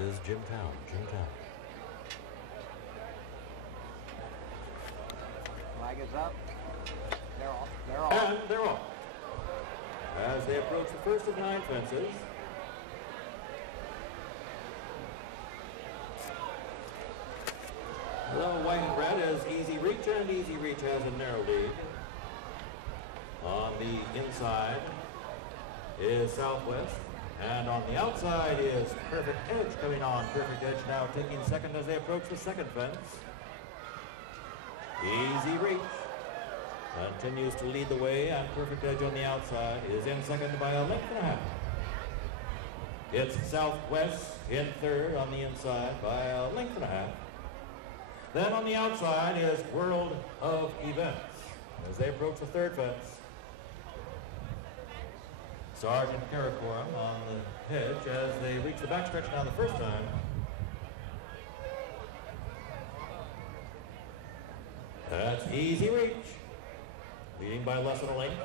is Jimtown. Flag is up. They're off. And they're off. As they approach the first of 9 fences. The white and red is Easy Reach, and Easy Reach has a narrow lead. On the inside is Southwest, and on the outside is Perfect Edge coming on. Perfect Edge now taking second as they approach the second fence. Easy Reach continues to lead the way, and Perfect Edge on the outside is in second by a length and a half. It's Southwest in third on the inside by a length and a half. Then on the outside is World of Events as they approach the third fence. Sergeant Karakoram on the hedge as they reach the backstretch now the first time. That's Easy Reach, leading by less than a length.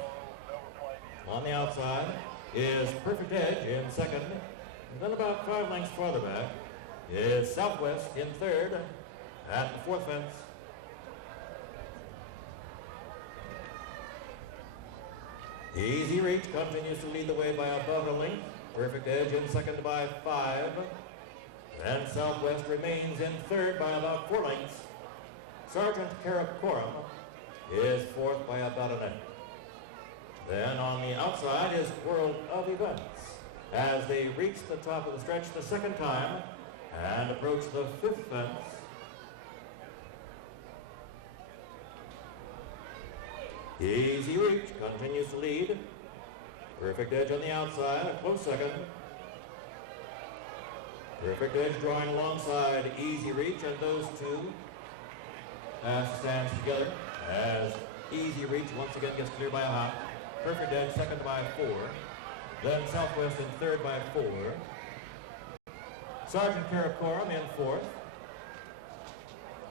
On the outside is Perfect Edge in second. And then about 5 lengths farther back is Southwest in third at the fourth fence. Easy Reach continues to lead the way by about a length. Perfect Edge in second by 5. Then Southwest remains in third by about 4 lengths. Sergeant Karakoram is fourth by about a length. Then on the outside is World of Events as they reach the top of the stretch the second time and approach the fifth fence. Easy Reach continues to lead. Perfect Edge on the outside, a close second. Perfect Edge drawing alongside Easy Reach, and those two stands together as Easy Reach once again gets clear by a hop. Perfect Edge second by 4. Then Southwest in third by 4. Sergeant Karakoram in fourth.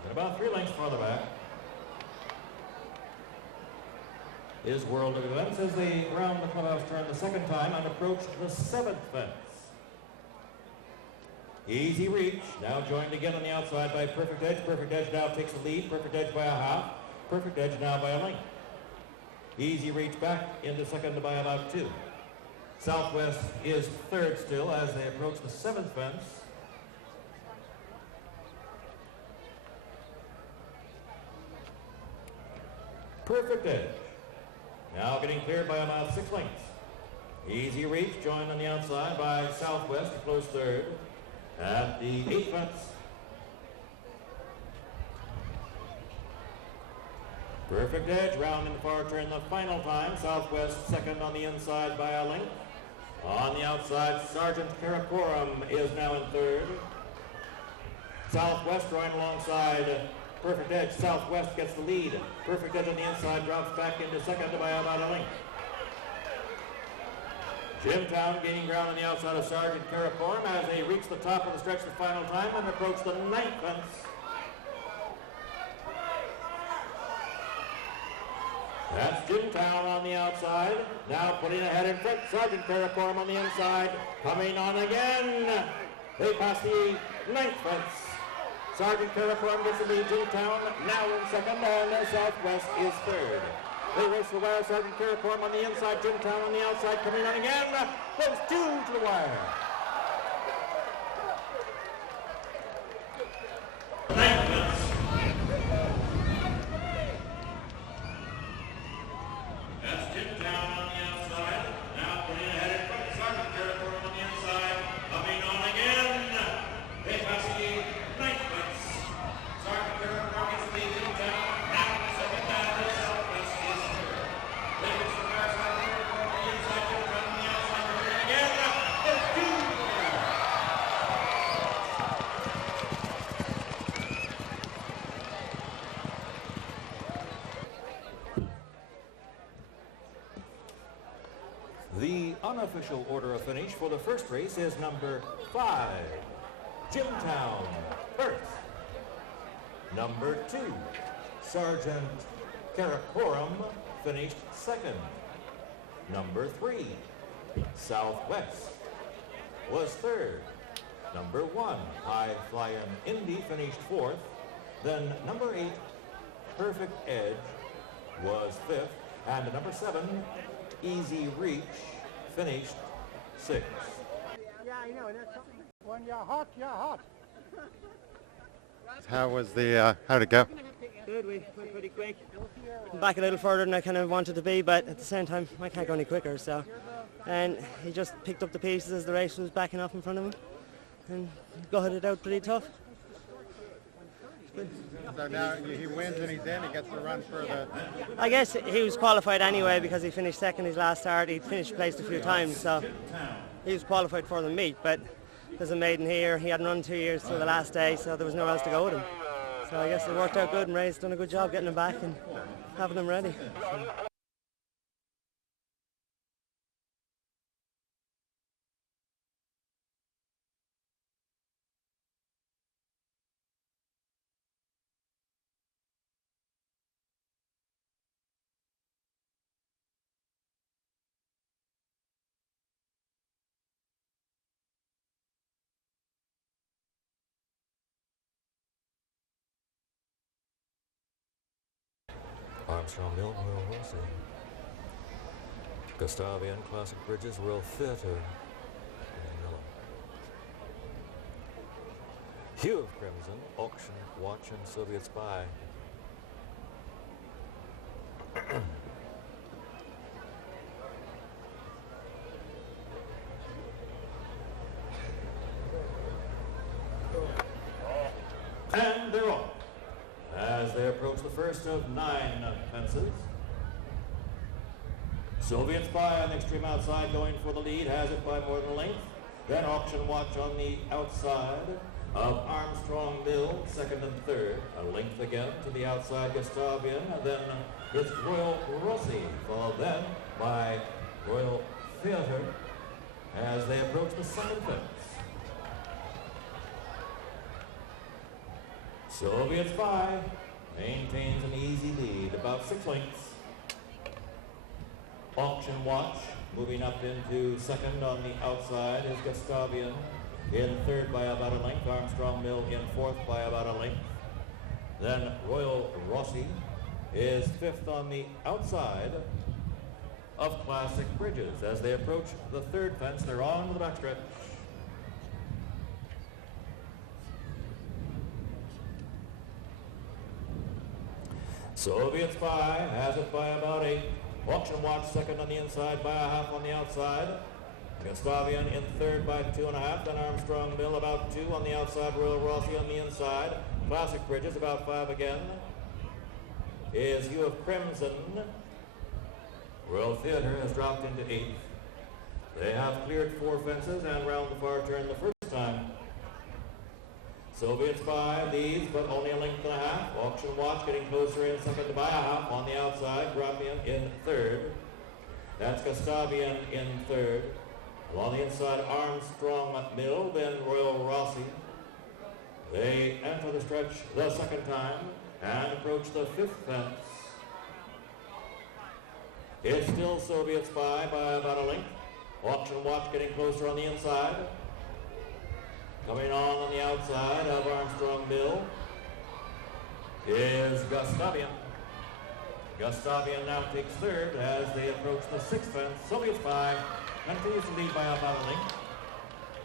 And about 3 lengths farther back is World of Events as they round the clubhouse turn the second time and approach the seventh fence. Easy Reach now joined again on the outside by Perfect Edge. Perfect Edge now takes the lead. Perfect Edge by a half. Perfect Edge now by a length. Easy Reach back into second by about 2. Southwest is third still as they approach the seventh fence. Perfect Edge now getting cleared by about 6 lengths. Easy Reach joined on the outside by Southwest to close third at the 8th fence. Perfect Edge rounding the far turn the final time. Southwest second on the inside by a length. On the outside, Sergeant Karakoram is now in third. Southwest drawing alongside Perfect Edge. Southwest gets the lead. Perfect Edge on the inside drops back into second by about a length. Jimtown gaining ground on the outside of Sergeant Karakoram as they reach the top of the stretch the final time and approach the 9th fence. That's Jimtown on the outside. Now putting ahead in front, Sergeant Karakoram on the inside. Coming on again. They pass the 9th fence. Sergeant Karakoram gets the lead. Jimtown now in second, and Southwest is third. They race the wire. Sergeant Karakoram on the inside. Jimtown on the outside. Coming on again. Those two to the wire. The unofficial order of finish for the first race is number 5, Jimtown, first. Number 2, Sergeant Karakoram, finished second. Number 3, Southwest, was third. Number 1, High Flying Indy, finished 4th. Then number 8, Perfect Edge, was 5th. And number 7, Easy Reach, finished 6th. Yeah, I know. That's something. When you're hot, you're hot. How was the, how'd it go? Good, we went pretty quick. Back a little further than I kind of wanted to be, but at the same time, I can't go any quicker, so. And he just picked up the pieces as the race was backing off in front of him, and gutted it out pretty tough. So now he wins and he's in, he gets the run for the... I guess he was qualified anyway because he finished second his last start. He'd finished placed a few times, so he was qualified for the meet, but there's a maiden here. He hadn't run 2 years till the last day, so there was nowhere else to go with him. So I guess it worked out good, and Ray's done a good job getting him back and having him ready. Armstrong Mill, Royal Wilson. Gustavian Classic Bridges, Royal Theatre. Hue of Crimson, Auction Watch, and Soviet Spy. And they're off as they approach the first of 9 fences. Soviet Spy on the extreme outside going for the lead, has it by more than a length. Then Auction Watch on the outside of Armstrong Mill, second and third. A length again to the outside Gustavian, and then it's Royal Rossi, followed then by Royal Theatre as they approach the second fence. Soviet Spy maintains an easy lead, about 6 lengths. Auction Watch moving up into second on the outside is Gustavian, in third by about a length. Armstrong Mill in fourth by about a length. Then Royal Rossi is fifth on the outside of Classic Bridges. As they approach the third fence, they're on to the backstretch. Soviet Spy has it by about 8. Auction Watch second on the inside by a half on the outside. Gustavian in third by 2.5. Then Armstrong Mill about 2 on the outside. Royal Rossi on the inside. Classic Bridges about 5 again. Is Hue of Crimson. Royal Theatre has dropped into 8th. They have cleared 4 fences and round the far turn the first time. Soviet Spy leads, but only a length and a half. Auction Watch getting closer in second by a half on the outside. Grapian in third. That's Gustavian in third. Along the inside, Armstrong Mill, then Royal Rossi. They enter the stretch the second time and approach the 5th fence. It's still Soviet Spy by about a length. Auction Watch getting closer on the inside. Coming on the outside of Armstrong Mill is Gustavian. Gustavian now takes third as they approach the 6th fence. Soviet Spy continues to lead by about a length.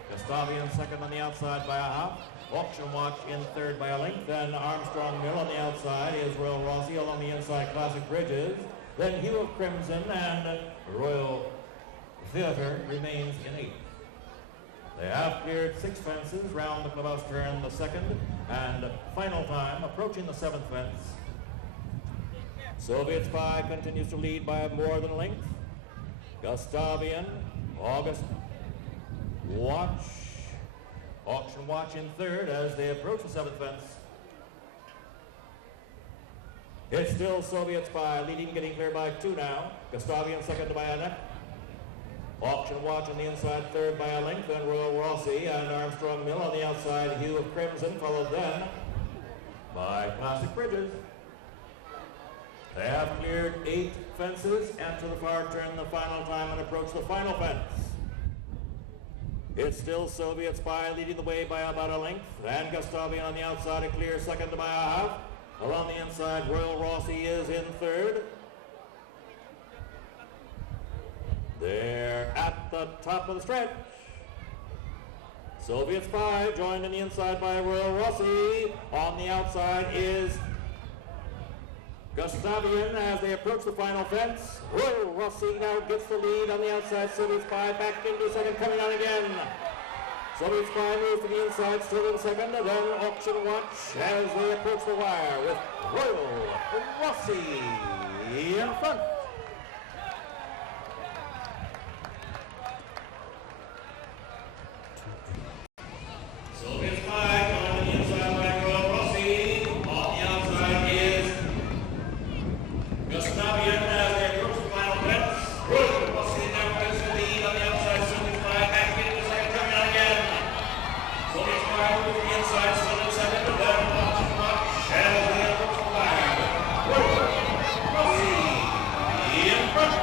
Gustavian second on the outside by a half. Auction Watch in third by a length. Then Armstrong Mill on the outside is Royal Rossi. Along the inside, Classic Bridges. Then Hue of Crimson and Royal Theatre remains in 8th. They have cleared 6 fences round the clubhouse turn the second and final time, approaching the 7th fence. Soviet Spy continues to lead by more than a length. Gustavian, August Watch, Auction Watch in third as they approach the 7th fence. It's still Soviet Spy leading, getting clear by 2 now. Gustavian second by a neck. Auction Watch on the inside, third by a length, then Royal Rossi and Armstrong Mill on the outside, Hue of Crimson, followed then by Classic Bridges. They have cleared 8 fences, enter the far turn the final time and approach the final fence. It's still Soviet Spy leading the way by about a length, and Gustavian on the outside, a clear second by a half. Around the inside, Royal Rossi is in third. They're at the top of the stretch. Soviet Spy joined on the inside by Royal Rossi. On the outside is Gustavian as they approach the final fence. Royal Rossi now gets the lead on the outside. Soviet Spy back into second, coming on again. Soviet Spy moves to the inside, still in second, and then auction watch as they approach the wire with Royal Rossi in front. Soviet Spy on the inside by Royal Rossi. On the outside is Gustavian as they approach the final fence. Royal Rossi now gets the lead on the outside. Soviet Spy back into second, coming on again. Soviet Spy moves to the inside, still in second, and then auction watch as they approach the wire. Royal Rossi in front.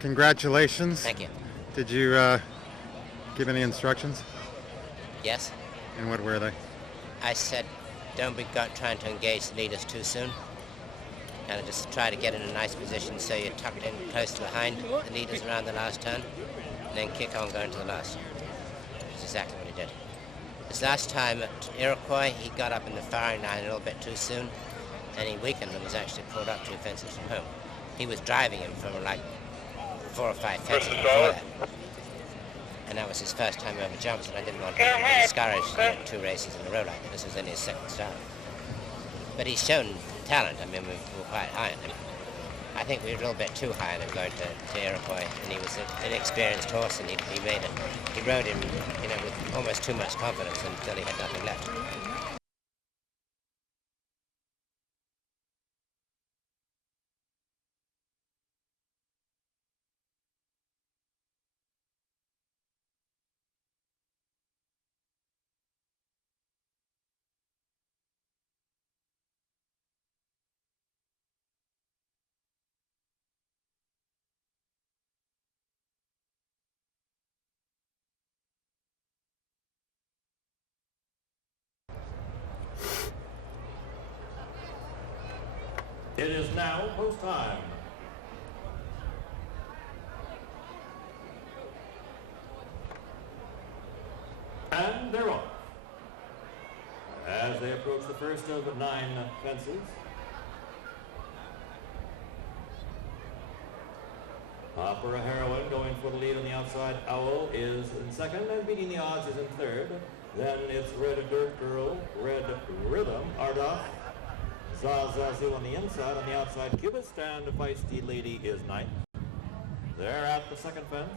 Congratulations. Thank you. Did you give any instructions? Yes? And what were they? I said, don't be trying to engage the leaders too soon. And just try to get in a nice position so you're tucked in close to behind the leaders around the last turn, and then kick on going to the last. That's exactly what he did. This last time at Iroquois, he got up in the firing line a little bit too soon, and he weakened and was actually pulled up 2 fences from home. He was driving him from like 4 or 5 fences before that. And that was his first time over jumps, and I didn't want him to be discouraged 2 races in a row like that. This was only his second start. But he's shown talent. I mean, we were quite high on him. I think we were a little bit too high on him going to Iroquois, and he was an inexperienced horse, and he rode him, with almost too much confidence until he had nothing left. It is now post time. And they're off. As they approach the first of 9 fences. Opera Heroine going for the lead on the outside. Owl is in second, and beating the odds is in third. Then it's Red Dirt Girl, Red Rhythm, Ardagh, Zazazu on the inside. On the outside, Cubist and Feisty Lady is ninth. They're at the second fence.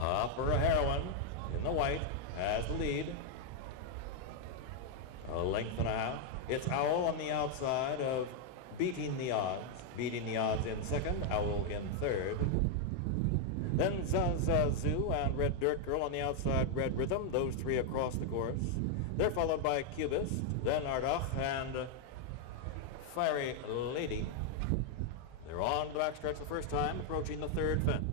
Opera Heroine in the white has the lead. A length and a half. It's Owl on the outside of Beating the Odds. Beating the Odds in second, Owl in third. Then Zazazu and Red Dirt Girl on the outside, Red Rhythm. Those 3 across the course. They're followed by Cubist, then Ardagh and Fiery Lady. They're on the backstretch the first time, approaching the third fence.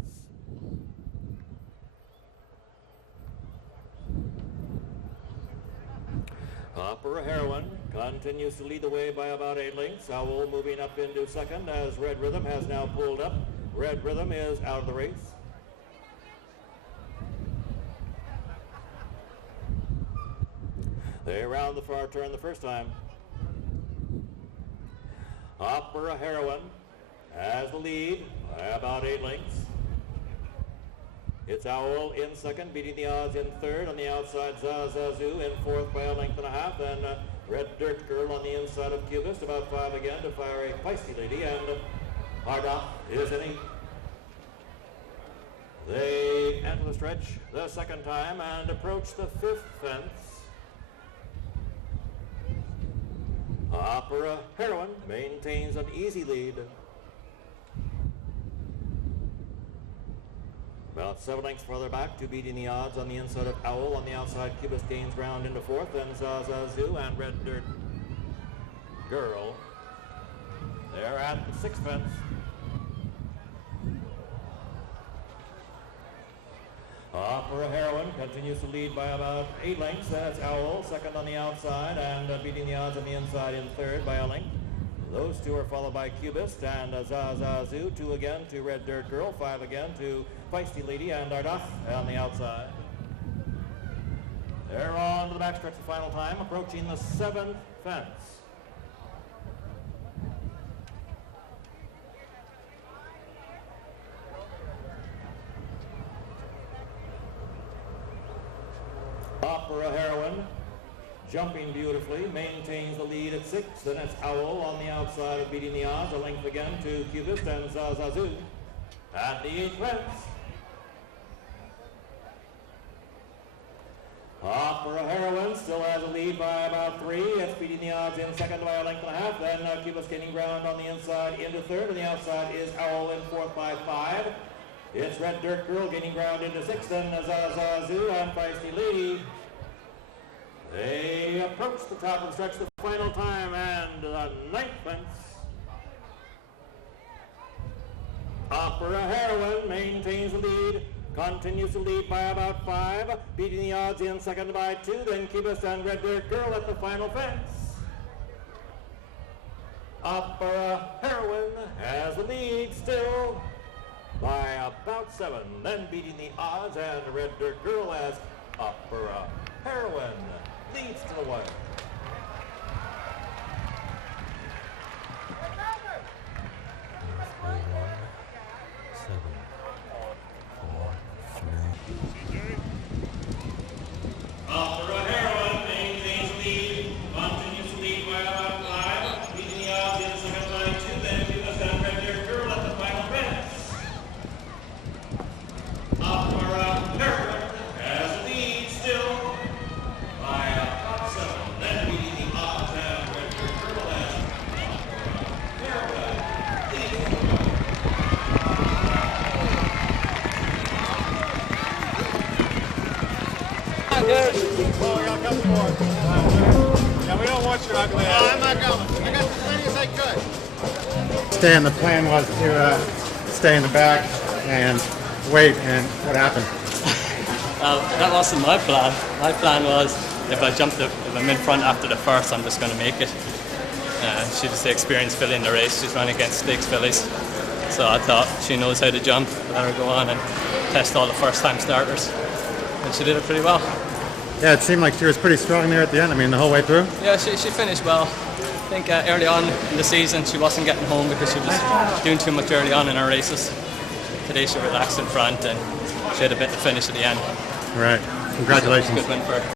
Opera Heroine continues to lead the way by about 8 lengths. Owl moving up into second as Red Rhythm has now pulled up. Red Rhythm is out of the race. They round the far turn the first time. Opera Heroine has the lead by about 8 lengths. It's Owl in second, beating the odds in third. On the outside, Zazazu in fourth by a length and a half. Then Red Dirt Girl on the inside of Cubist, about 5 again to Fiery Feisty Lady. And Hardoff is in 8. They enter the stretch the second time and approach the 5th fence. Opera Heroine maintains an easy lead. About 7 lengths further back to beating the odds on the inside of Owl. On the outside, Cubist gains ground into 4th. Then Zazazu and Red Dirt Girl. They're at the 6th fence. Opera Heroine continues to lead by about 8 lengths. That's Owl, second on the outside, and beating the odds on the inside in third by a length. Those two are followed by Cubist and Zazazu. 2 again to Red Dirt Girl, 5 again to Feisty Lady and Ardaf on the outside. They're on to the backstretch the final time, approaching the 7th fence. Opera Heroine, jumping beautifully, maintains the lead at 6. Then it's Owl on the outside of beating the odds, a length again to Cubist and Zazazu at the 8th fence. Opera Heroine still has a lead by about 3. It's beating the odds in second by a length and a half. Then Cubist gaining ground on the inside into third. On the outside is Owl in fourth by 5. It's Red Dirt Girl gaining ground into 6th. Then Zazazu and Feisty Lady. They approach the top of the stretch the final time and the 9th fence. Opera Heroine maintains the lead, continues to lead by about 5, beating the odds in second by 2. Then Cubist and Red Dirt Girl at the final fence. Opera Heroine has the lead still by about 7. Then beating the odds and Red Dirt Girl as Opera Heroine leads to the wire. Opera Heroine maintains the lead, continues to lead by about 5, beating the odds in second by 2. Then Cubist and Red Dirt Girl at the final fence. Opera Heroine has the lead still by about 7. Then beating the odds and Red Dirt Girl as Opera Heroine leads the way. Well, we got a couple more. Yeah, we don't want your ugly ass. No, I'm not going. I got as many as I could. Stan, the plan was to stay in the back and wait, and what happened? That wasn't my plan. My plan was if I'm in front after the first, I'm just going to make it. She's the experienced filly in the race. She's running against stakes fillies. So I thought she knows how to jump. Let her go on and test all the first-time starters. And she did it pretty well. Yeah, it seemed like she was pretty strong there at the end. I mean, the whole way through. Yeah, she finished well. I think early on in the season she wasn't getting home because she was doing too much early on in her races. Today she relaxed in front and she had a bit to finish at the end. Right. Congratulations. Good win for her.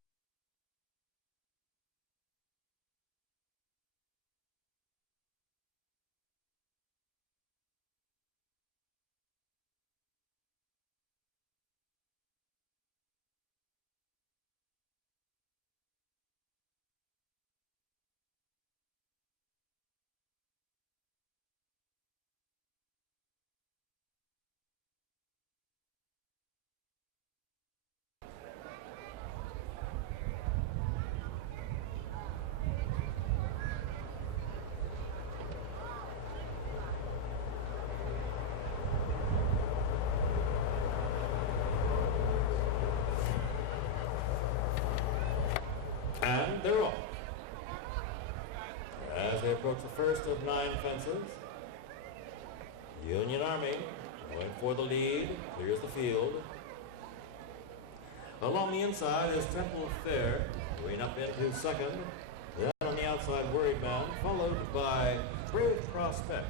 And they're off. As they approach the first of 9 fences, Union Army going for the lead, clears the field. Along the inside is Temple Fair, going up into second. Then on the outside, Worried Man, followed by Brave Prospect.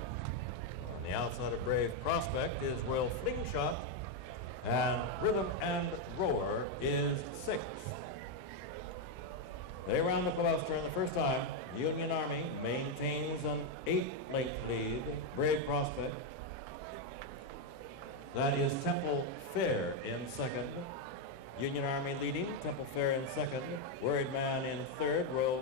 On the outside of Brave Prospect is Royal Fling Shot. and Rhythm and Roar is 6th. They round the clubhouse turn the first time. Union Army maintains an 8-length lead. Brave Prospect. That is Temple Fair in second. Union Army leading, Temple Fair in second. Worried Man in third. Royal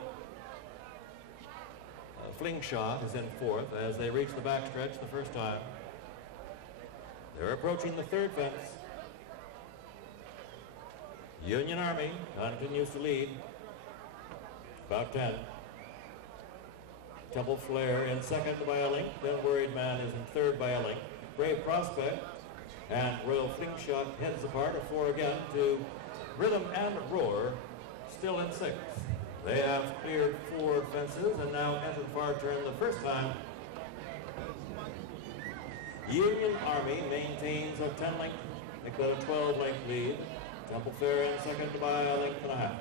Fling Shot is in fourth as they reach the backstretch the first time. They're approaching the third fence. Union Army continues to lead. About 10. Temple Flare in second by a length. Then Worried Man is in third by a length. Brave Prospect and Royal Fling Shot heads apart of 4 again to Rhythm and Roar, still in 6th. They have cleared 4 fences and now enter the far turn the first time. Union Army maintains a 10-length, they've got a 12-length lead. Temple Fair in second by a length and a half.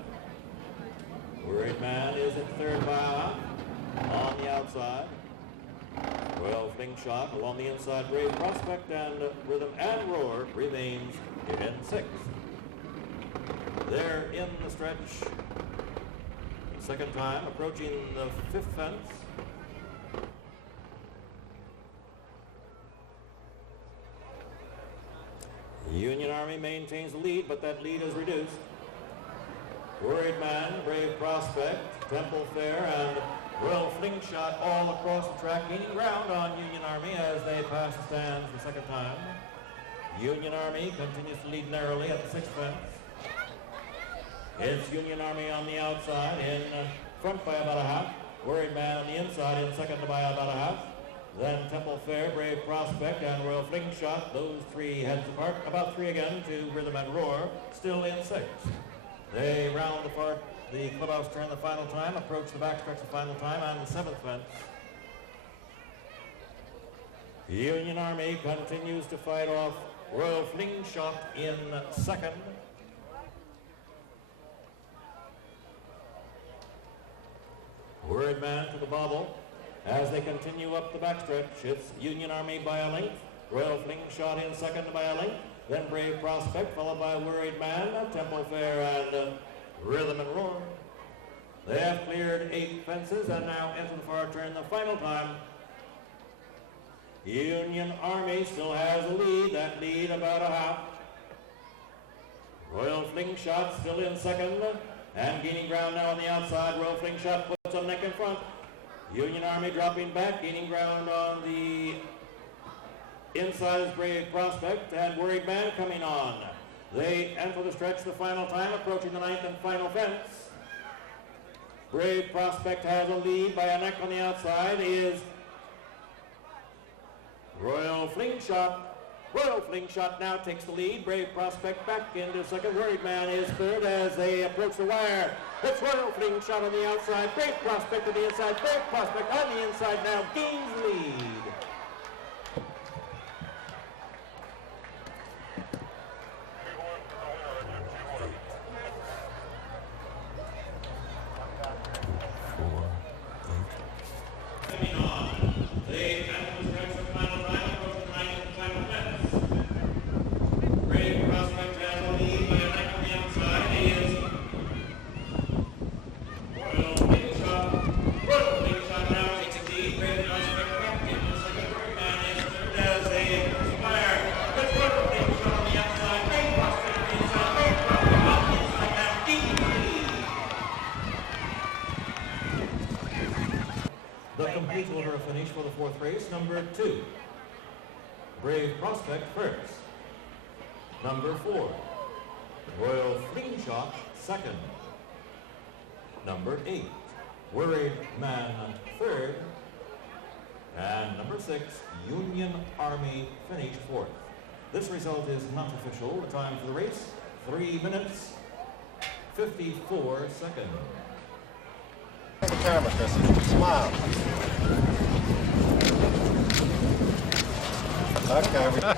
Worried Man is in third by a half. On the outside, Royal Fling Shot along the inside. Brave Prospect and Rhythm and Roar remains in 6th. They're in the stretch. Second time, approaching the 5th fence. Union Army maintains the lead, but that lead is reduced. Worried Man, Brave Prospect, Temple Fair, and Royal Fling Shot all across the track, gaining ground on Union Army as they pass the stands the second time. Union Army continues to lead narrowly at the 6th fence. It's Union Army on the outside, in front by about a half. Worried Man on the inside, in second by about a half. Then Temple Fair, Brave Prospect, and Royal Fling Shot, those 3 heads apart. About 3 again to Rhythm and Roar, still in 6th. They round the clubhouse turn the final time, approach the backstretch the final time on the 7th fence. Union Army continues to fight off Royal Fling Shot in second. Worried Man to the bobble. As they continue up the backstretch, it's Union Army by a length. Royal Fling Shot in second by a length. Then Brave Prospect, followed by Worried Man, Temple Fair, and Rhythm and Roar. They have cleared 8 fences and now enter the far turn the final time. Union Army still has a lead, that lead about a half. Royal Fling Shot still in second and gaining ground now on the outside. Royal Fling Shot puts a neck in front. Union Army dropping back, gaining ground on the inside is Brave Prospect and Worried Man coming on. They enter the stretch the final time, approaching the 9th and final fence. Brave Prospect has a lead by a neck on the outside is Royal Fling Shot. Royal Fling Shot now takes the lead. Brave Prospect back into second. Worried Man is third as they approach the wire. It's Royal Fling Shot on the outside. Brave Prospect on the inside. Brave Prospect on the inside now gains lead. Finish for the 4th race, number 2. Brave Prospect first. Number 4. Royal Fling Shot second. Number 8. Worried Man third. And number 6, Union Army finished 4th. This result is not official. The time for the race, 3 minutes, 54 seconds. The camera, Chris. Smile. Okay.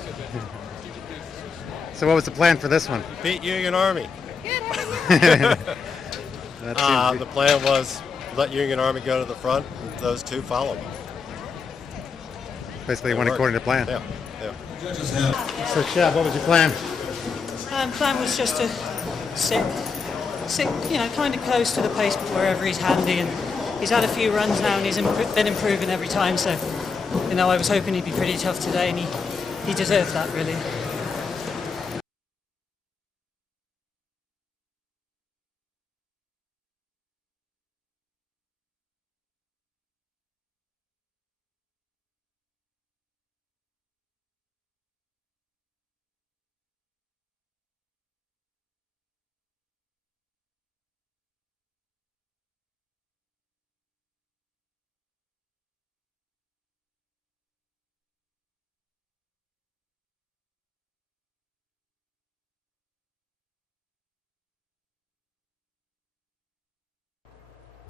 So what was the plan for this one? Beat Union Army. The plan was let Union Army go to the front and those 2 follow them. Basically went according to plan. Yeah. So Chad, what was your plan? Plan was just to sit, kind of close to the pace wherever he's handy, and he's had a few runs now and he's been improving every time, so I was hoping he'd be pretty tough today, and he deserved that, really.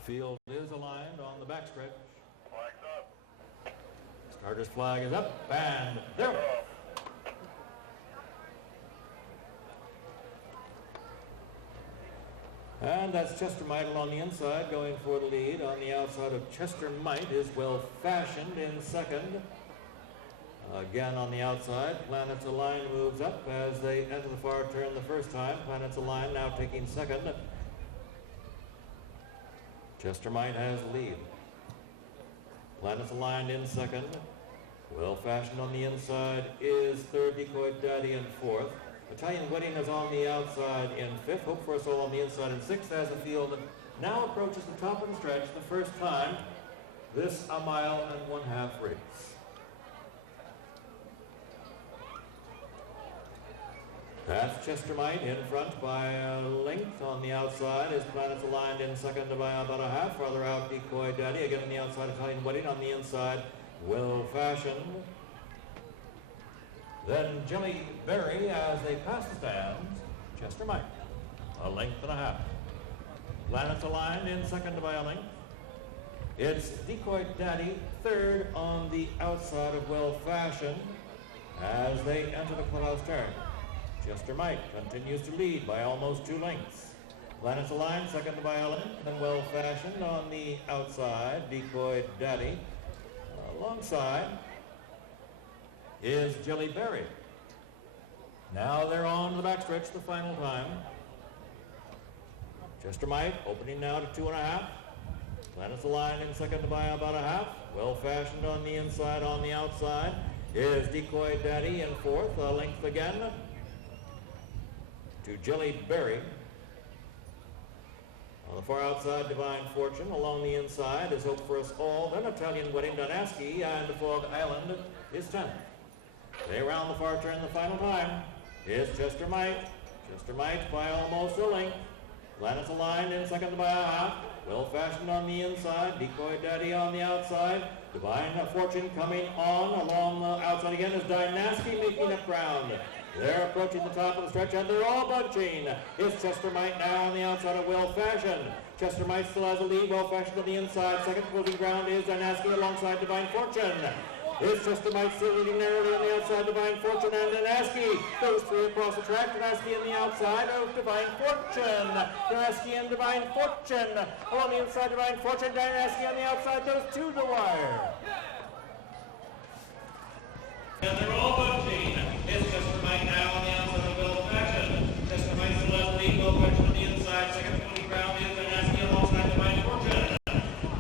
Field is aligned on the backstretch. Flag's up. Starter's flag is up, and there. And that's Chester Might along the inside, going for the lead. On the outside of Chester Might is Well Fashioned in second. Again on the outside, Planets Align moves up as they enter the far turn the first time. Planets Align now taking second. Chester Might has the lead. Planets Aligned in second. Well Fashioned on the inside is third. Decoy Daddy in fourth. Italian Wedding is on the outside in fifth. Hope for Us All on the inside in sixth, as the field now approaches the top of the stretch the first time. This a 1.5 mile race. That's Chester Might in front by a length. On the outside is Planets Aligned in second by about a half. Farther out, Decoy Daddy. Again on the outside, Italian Wedding. On the inside, Well Fashioned. Then Jelly Berry as they pass the stands. Chester Might, a length and a half. Planets Aligned in second by a length. It's Decoy Daddy third on the outside of Well Fashioned as they enter the clubhouse turn. Chester Might continues to lead by almost 2 lengths. Planets Aligned second by a length, and Well Fashioned on the outside. Decoy Daddy alongside is Jelly Berry. Now they're on the backstretch the final time. Chester Might opening now to 2.5. Planets Aligned in second by about a half. Well Fashioned on the inside. On the outside is Decoy Daddy in fourth, a length again to Jelly Berry. On the far outside, Divine Fortune. Along the inside is Hope for Us All. Then Italian Wedding, Donaski, and Fog Island is 10th. They round the far turn the final time. Is Chester Might. Chester Might by almost a length. Planets Aligned in second by a half. Well Fashioned on the inside. Decoy Daddy on the outside. Divine Fortune coming on. Along the outside again is Dynasty making up ground. They're approaching the top of the stretch, and they're all bunching. It's Chester Might now on the outside of Well Fashioned. Chester Might still has a lead. Well Fashioned on the inside. Second closing ground is Dynasty alongside Divine Fortune. It's Chester Might still leading narrowly on the outside, Divine Fortune and Dynasty. Those three across the track. Dynasty on the outside of Divine Fortune. Dynasty and Divine Fortune. Along the inside, Divine Fortune. Dynasty on the outside. Those two to the wire. And they're all bunching. It's Chester Might now on the outside of Well Fashioned. Chester Might still has the lead. Well Fashioned on the inside. Second closing ground is Dynasty alongside Divine Fortune.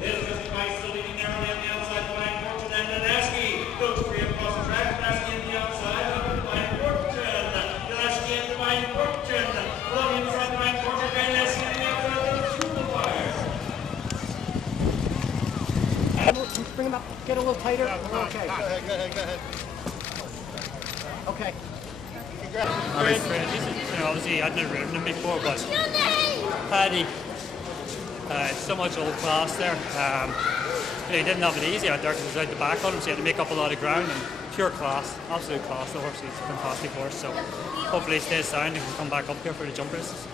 It's Chester Might still leading narrowly on the outside, Divine Fortune and Dynasty. Those three across the track. Dynasty on the outside of Divine Fortune. Dynasty and Divine Fortune. Along the inside, Divine Fortune. Dynasty on the outside. Those through the wire. Bring him up. Get a little tighter. Okay. Go ahead. Okay. Obviously, I'd never ridden him before, but Paddy, so much old class there. He didn't have it easy out there because he was out the back on him, so he had to make up a lot of ground. And pure class, absolute class. The horse is a fantastic horse, so hopefully he stays sound and can come back up here for the jump races.